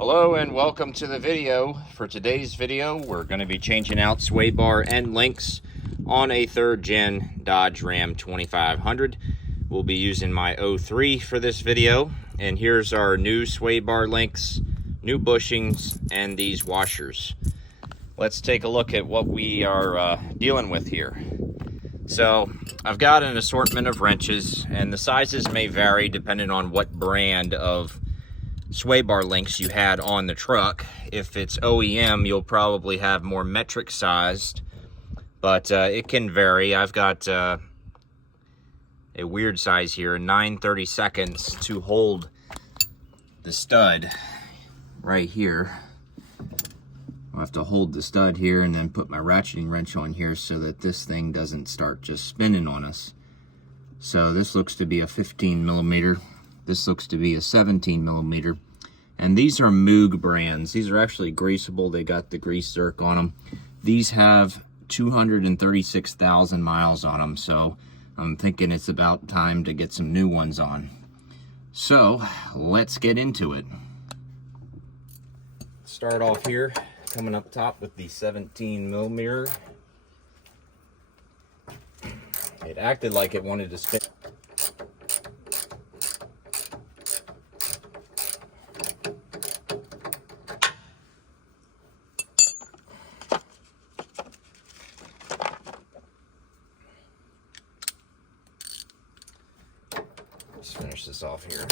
Hello and welcome to the video. For today's video, we're going to be changing out sway bar end links on a 3rd gen Dodge Ram 2500. We'll be using my 03 for this video. And here's our new sway bar links, new bushings, and these washers. Let's take a look at what we are dealing with here. So I've got an assortment of wrenches, and the sizes may vary depending on what brand of sway bar links you had on the truck. If it's OEM, you'll probably have more metric sized, but it can vary. I've got a weird size here, 9/32 to hold the stud right here. I'll have to hold the stud here and then put my ratcheting wrench on here so that this thing doesn't start just spinning on us. So this looks to be a 15mm. This looks to be a 17mm. And these are Moog brands. These are actually greasable. They got the grease zerk on them. These have 236,000 miles on them. So I'm thinking it's about time to get some new ones on. So let's get into it. Start off here, coming up top with the 17mm. It acted like it wanted to spin. Let's finish this off here.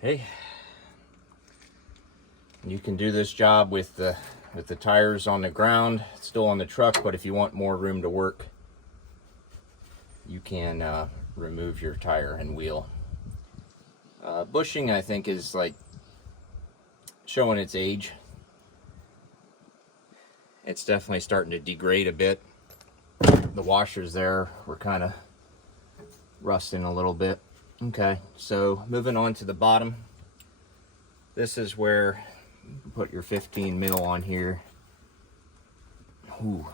Hey, you can do this job with the tires on the ground, still on the truck, but if you want more room to work, you can remove your tire and wheel. Bushing, I think, is like showing its age. It's definitely starting to degrade a bit. The washers there were kind of rusting a little bit. Okay, so moving on to the bottom. This is where you put your 15mm on here. Ooh.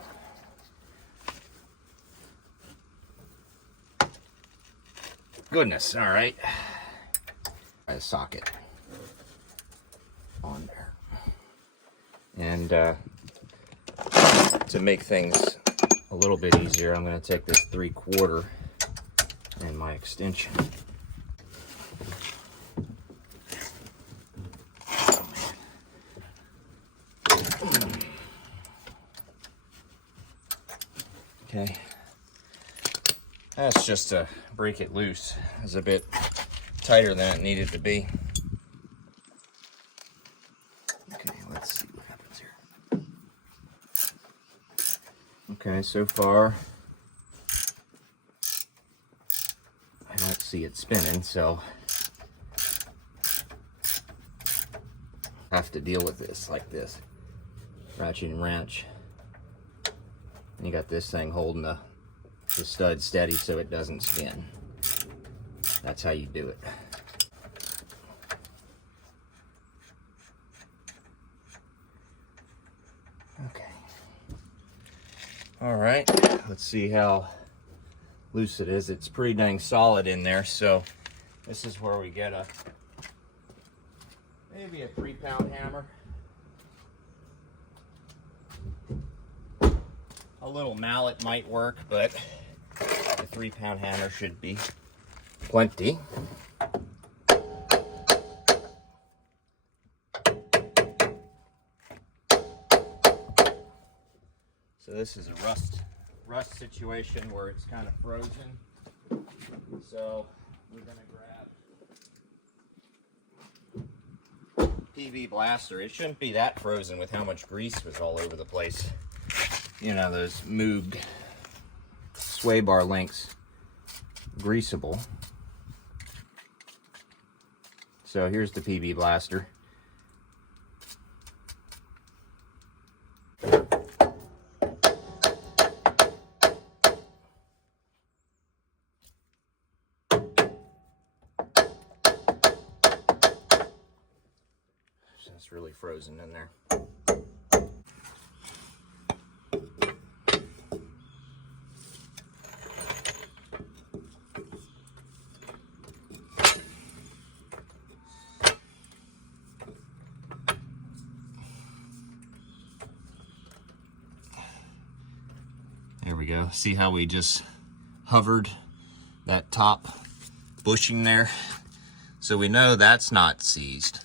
Goodness, all right. A socket on there. And to make things a little bit easier, I'm going to take this 3/4 and my extension. Okay, that's just to break it loose. It's a bit tighter than it needed to be. Okay, let's see what happens here. Okay, so far I don't see it spinning, so I have to deal with this like this. Ratchet and wrench. And you got this thing holding the stud steady so it doesn't spin. That's how you do it. Okay. All right, let's see how loose it is. It's pretty dang solid in there, so this is where we get maybe a 3-pound hammer. A little mallet might work, but the 3-pound hammer should be plenty. So this is a rust situation where it's kind of frozen. So we're gonna grab PV Blaster. It shouldn't be that frozen with how much grease was all over the place. You know, those Moog sway bar links, greasable. So here's the PV Blaster. So it's really frozen in there. go. See how we just hovered that top bushing there? So we know that's not seized,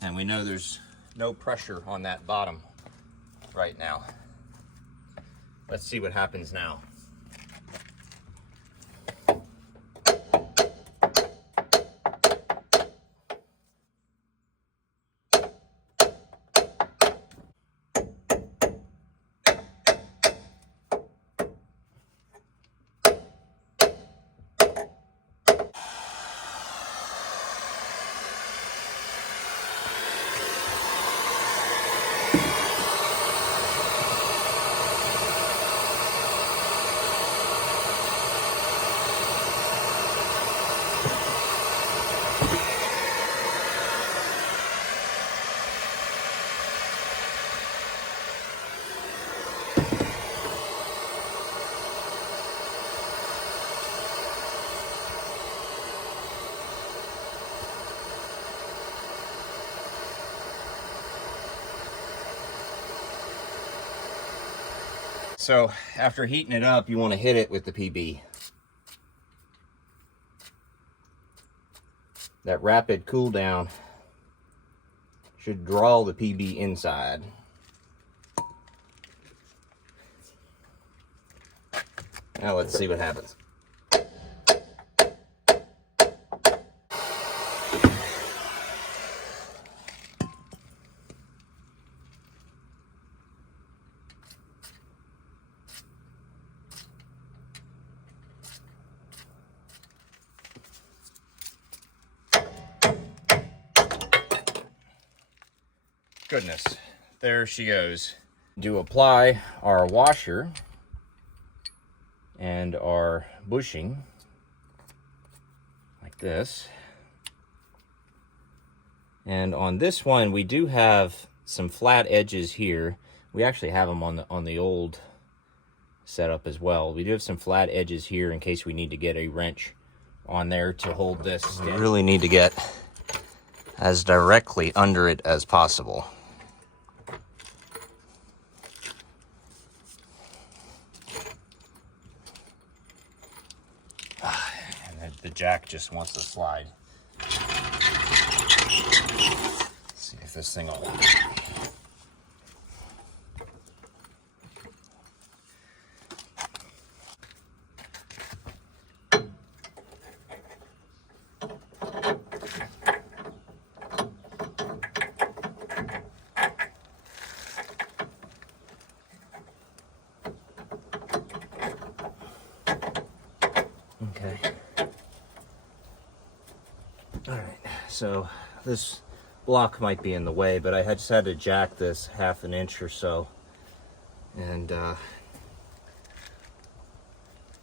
and we know there's no pressure on that bottom right now. Let's see what happens now. So after heating it up, you want to hit it with the PB. That rapid cool down should draw the PB inside. Now let's see what happens. Goodness, there she goes. To apply our washer and our bushing like this. And on this one, we do have some flat edges here. We actually have them on the old setup as well. We do have some flat edges here in case we need to get a wrench on there to hold this. We really need to get as directly under it as possible. And the jack just wants to slide. Let's see if this thing will. Okay. All right, so this block might be in the way, but I just had to jack this half an inch or so. And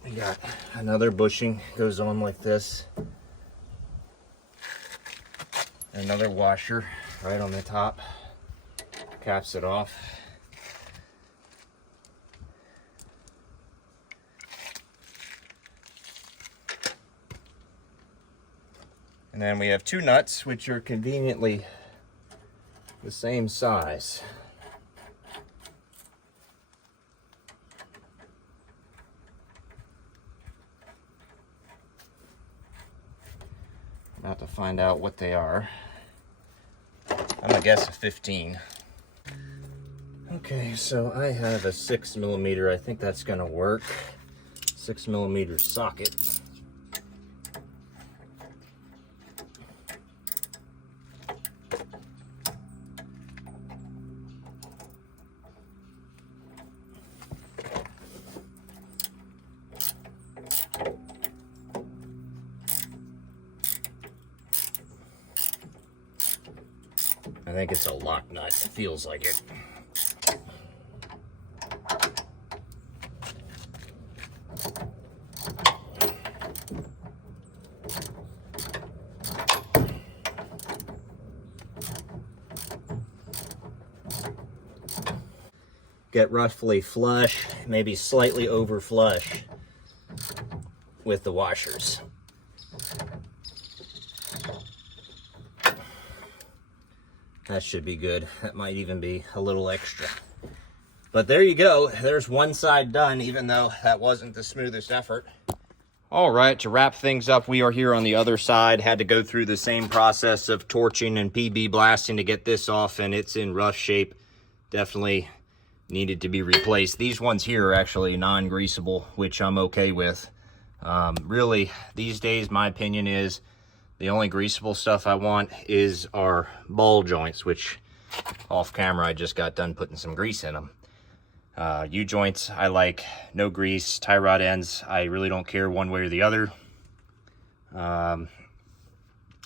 we got another bushing, goes on like this. Another washer right on the top, caps it off. And then we have two nuts, which are conveniently the same size. About to find out what they are. I'm gonna guess a 15. Okay, so I have a 6mm. I think that's gonna work. 6mm socket. I think it's a lock nut. It feels like it. Get roughly flush, maybe slightly over flush with the washers. That should be good. That might even be a little extra. But there you go. There's one side done, even though that wasn't the smoothest effort. All right, to wrap things up, we are here on the other side. Had to go through the same process of torching and PB blasting to get this off, and it's in rough shape. Definitely needed to be replaced. These ones here are actually non-greasable, which I'm okay with. Really, these days, my opinion is the only greasable stuff I want is our ball joints, which off camera I just got done putting some grease in them. U-joints, I like no grease. Tie rod ends, I really don't care one way or the other.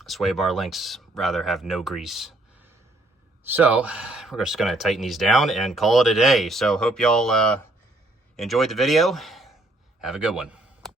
Sway bar links, rather have no grease. So, we're just going to tighten these down and call it a day. So, hope y'all enjoyed the video. Have a good one.